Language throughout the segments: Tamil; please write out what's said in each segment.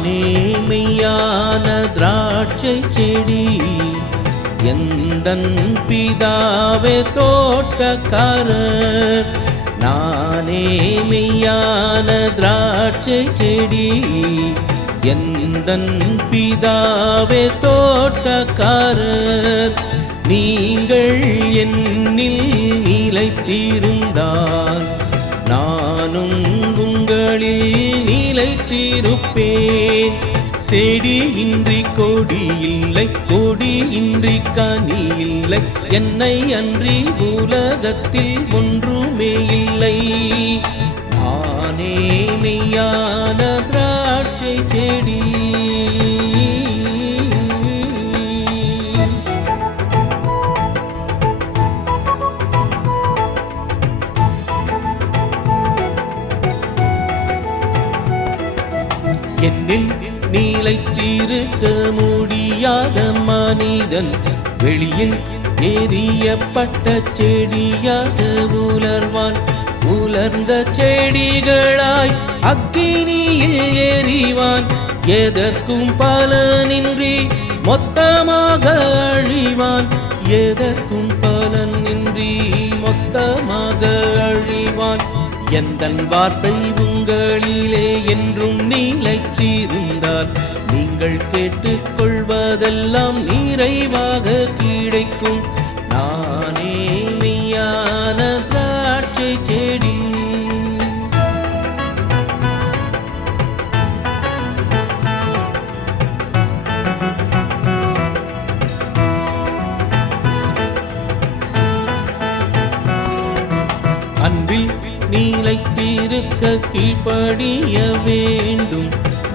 நானே மெய்யான திராட்சை செடி, எந்தன் பிதாவே தோட்டக்காரர். நானே மெய்யான திராட்சை செடி, எந்தன் பிதாவே தோட்டக்காரர். நீங்கள் என்னில் நிலைத்திருந்தால் நானும் உங்களில் நிலைத்திருப்பேன். செடி இன்றி கொடி இல்லை, கொடி இன்றி கனி இல்லை, என்னை அன்றி உலகத்தில் ஒன்றுமே இல்லை. நானே மெய்யான திராட்சை செடி. என்னில் நிலைத்திருக்க முடியாத மனிதன் வெளியில் எரியப்பட்ட செடியாக உலர்வான். உலர்ந்த செடிகளாய் அக்கினியில் எறிவான். எதற்கும் பலனின்றி மொத்தமாக அழிவான். எதற்கும் பலனின்றி மொத்தமாக அழிவான். எந்தன் வார்த்தை உங்களிலே என்றும் நிலைத்திருந்தால் நீங்கள் கேட்டுக்கொள்வதெல்லாம் நிறைவாக கிடைக்கும். நானே மெய்யான திராட்சை செடி. அன்பில் நிலைத்திருக்க கீழ்ப்படிய வேண்டும்.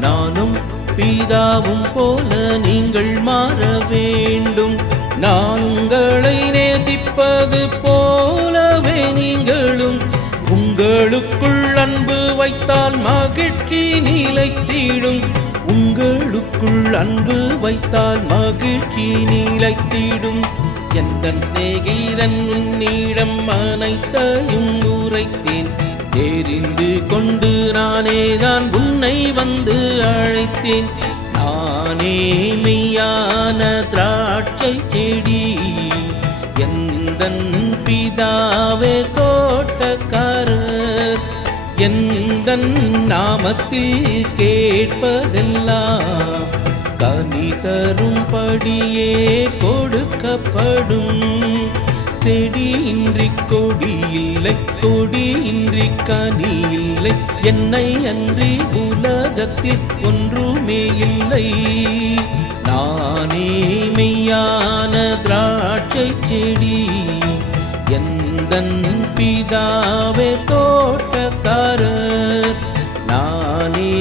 நானும் பிதாவும் போல நீங்கள் மாற வேண்டும். நான் உங்களை நேசிப்பது போலவே நீங்களும் உங்களுக்குள் அன்பு வைத்தால் மகிழ்ச்சி நிலைத்திடும். உங்களுக்குள் அன்பு வைத்தால் மகிழ்ச்சி நிலைத்திடும். எந்தன் சிநேகிதன் உன்னிடம் அனைத்தையும் உரைத்தேன். தெரிந்து கொண்டு நானேதான் உன்னை வந்து அழைத்தேன். நானே மெய்யான திராட்சை செடி, எந்தன் பிதாவே தோட்டக்காரர். எந்தன் நாமத்தில் கேட்பதெல்லாம் கனி தரும்படியே கொடுக்கப்படும். செடி இன்றி கொடி இல்லை, கொடி இன்றி கனி இல்லை, என்னை அன்றி உலகத்தில் ஒன்றுமே இல்லை. நானே மெய்யான திராட்சை செடி, எந்தன் பிதாவே தோட்டக்காரர். நானே